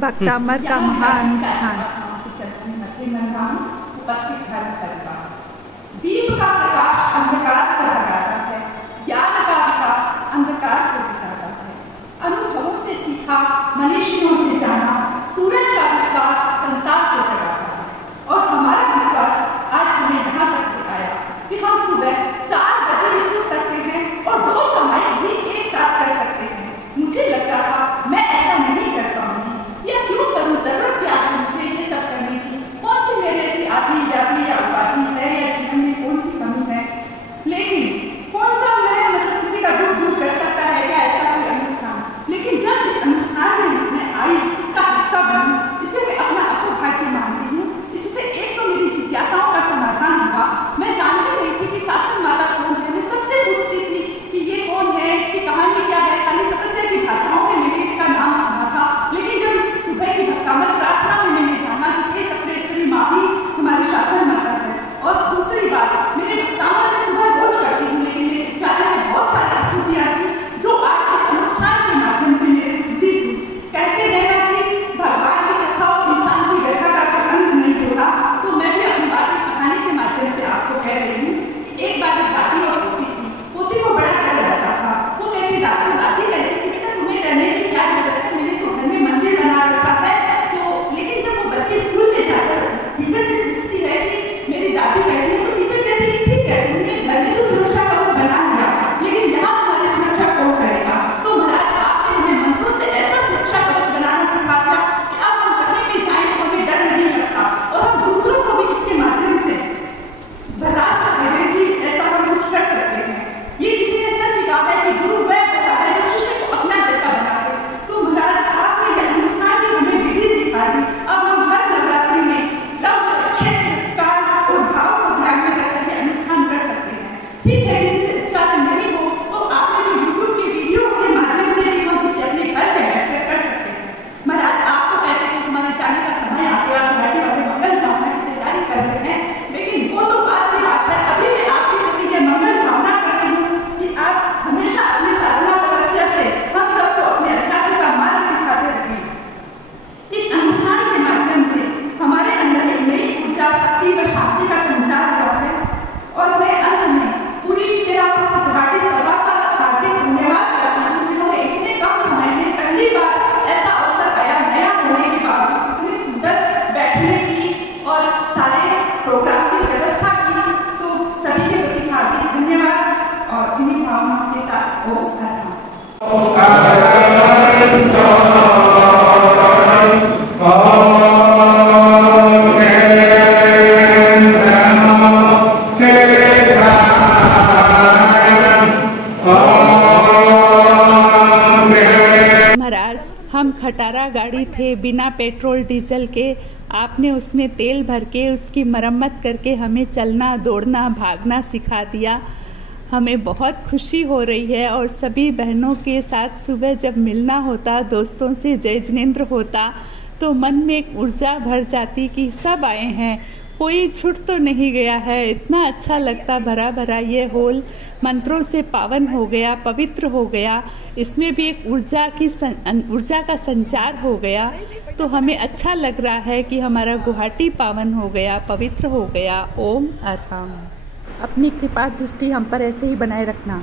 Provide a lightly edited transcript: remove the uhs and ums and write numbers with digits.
भक्तामर का महानुष्ठान। दीप का प्रकाश अंधकार को हटाता है, ज्ञान का विकास अंधकार को मिटाता है। अनुभवों से सीखा, मनीषियों से जाना, सूरज का विश्वास संसार को जगाता है। और हमारा विश्वास आज हमें यहाँ तक दिखाया कि हम सुबह 4 बजे भी उठ सकते हैं और 2 सामायिक भी एक साथ कर सकते हैं। मुझे लगता था मैं ऐसा नहीं कर पाऊंगी, या क्यों करूं, जरूरत क्या है मुझे ये सब करने की? कौन सी मेरे ऐसी आदि व्याधि या उपाधि है, या जीवन में कौन सी कमी है? लेकिन कौन सा मैं किसी का दुख दूर कर सकता है क्या ऐसा कोई अनुष्ठान? लेकिन जब इस अनुष्ठान में मैं आई, इसका हिस्सा बनी, इसे मैं अपना भाग्य मानती हूँ। इससे एक तो मेरी जिज्ञासाओं का समाधान हुआ। मैं जानती नहीं थी कि शासन माता कौन है। मैं सबसे पूछती थी कि ये कौन है, इसकी कहानी क्या है। खाली तपस्या की भाषाओं में मैंने इसका नाम सुना था, लेकिन जब इस सुबह की भक्तामर प्रार्थना में मैंने जाना कि ये चक्रेश्वरी माँ ही हमारी शासन माता है। और दूसरी बात, मेरे भक्तामर में सुबह रोज करती हूँ, लेकिन मेरे उच्चारण में बहुत सारी अशुद्धियाँ थी जो आज इस अनुष्ठान के माध्यम से मेरे शुद्धि हुई। कहते हैं ना कि भगवान की कथा और इंसान की व्यथा का कोई अंत नहीं होता, तो मैं भी अपनी बात की कहानी के माध्यम से आपको कह रही हूँ। एक बार एक दादी और पोती थी। पोती को बड़ा डर लगता था। वो कहती दादी कहती कि बेटा तुम्हें डरने की क्या जरूरत है, मैंने तो घर में मंदिर बना रखा है। तो लेकिन जब वो बच्ची स्कूल में जाकर टीचर से पूछती है कि मेरी दादी कहती है, तो टीचर कहती है कि ठीक है, तुमने घर में तो सुरक्षा कवच बना लिया, लेकिन यहाँ तुम्हारी सुरक्षा कौन करेगा? तो महाराज आपने हमें मंत्रों से ऐसा सुरक्षा कवच बनाना सिखा दिया कि अब हम कहीं भी जाएं तो हमें डर नहीं लगता, और हम दूसरों को भी इसके माध्यम से बता सकते हैं कि ऐसा हम कुछ कर सकते हैं। ये किसी ने सच ही कहा है कि गुरु वह होता है जो शिष्य को अपना जैसा बना दे। तो महाराज आपने यह अनुष्ठान की हमें विधि सिखा दी। अब हम हर नवरात्रि में द्रव्य, क्षेत्र, काल और भाव को ध्यान में रखकर के अनुष्ठान कर सकते हैं। ठीक है, किसी से उच्चारण नहीं हो तो आपने जो यूट्यूब की वीडियो के माध्यम से भी हम इसे अपने घर में बैठकर कर सकते हैं। महाराज आपको कहते हैं कि हमारे जाने का समय आ गया, घाटी वाले मंगल भावना की तैयारी कर रहे हैं, लेकिन वो तो बात की बात है। अभी मैं आपके प्रति यह मंगल भावना करती हूँ कि आप हमेशा अपनी साधना तपस्या से हम सबको अपने अध्यात्म का मार्ग दिखाते रहें। इस अनुष्ठान के माध्यम से हमारे अंदर एक नई ऊर्जा, शक्ति व शांति का संचार हुआ है। और मैं अंत में पूरी तेरा घाटी सभा का हार्दिक धन्यवाद करती हूँ, जिन्होंने इतने कम समय में पहली बार ऐसा अवसर पाया, नया होने के बावजूद इतनी सुंदर बैठने की और सारे प्रोग्राम की व्यवस्था की। तो सभी के प्रति हार्दिक धन्यवाद और इन्हीं भावनाओं के साथ ओम महाराज हम खटारा गाड़ी थे, बिना पेट्रोल डीजल के। आपने उसमें तेल भर के उसकी मरम्मत करके हमें चलना, दौड़ना, भागना सिखा दिया। हमें बहुत खुशी हो रही है। और सभी बहनों के साथ सुबह जब मिलना होता, दोस्तों से जय जिनेंद्र होता, तो मन में एक ऊर्जा भर जाती कि सब आए हैं, कोई छूट तो नहीं गया है। इतना अच्छा लगता, भरा भरा ये हॉल मंत्रों से पावन हो गया, पवित्र हो गया। इसमें भी एक ऊर्जा का संचार हो गया। तो हमें अच्छा लग रहा है कि हमारा गुवाहाटी पावन हो गया, पवित्र हो गया। ओम अरहम। अपनी कृपा दृष्टि हम पर ऐसे ही बनाए रखना।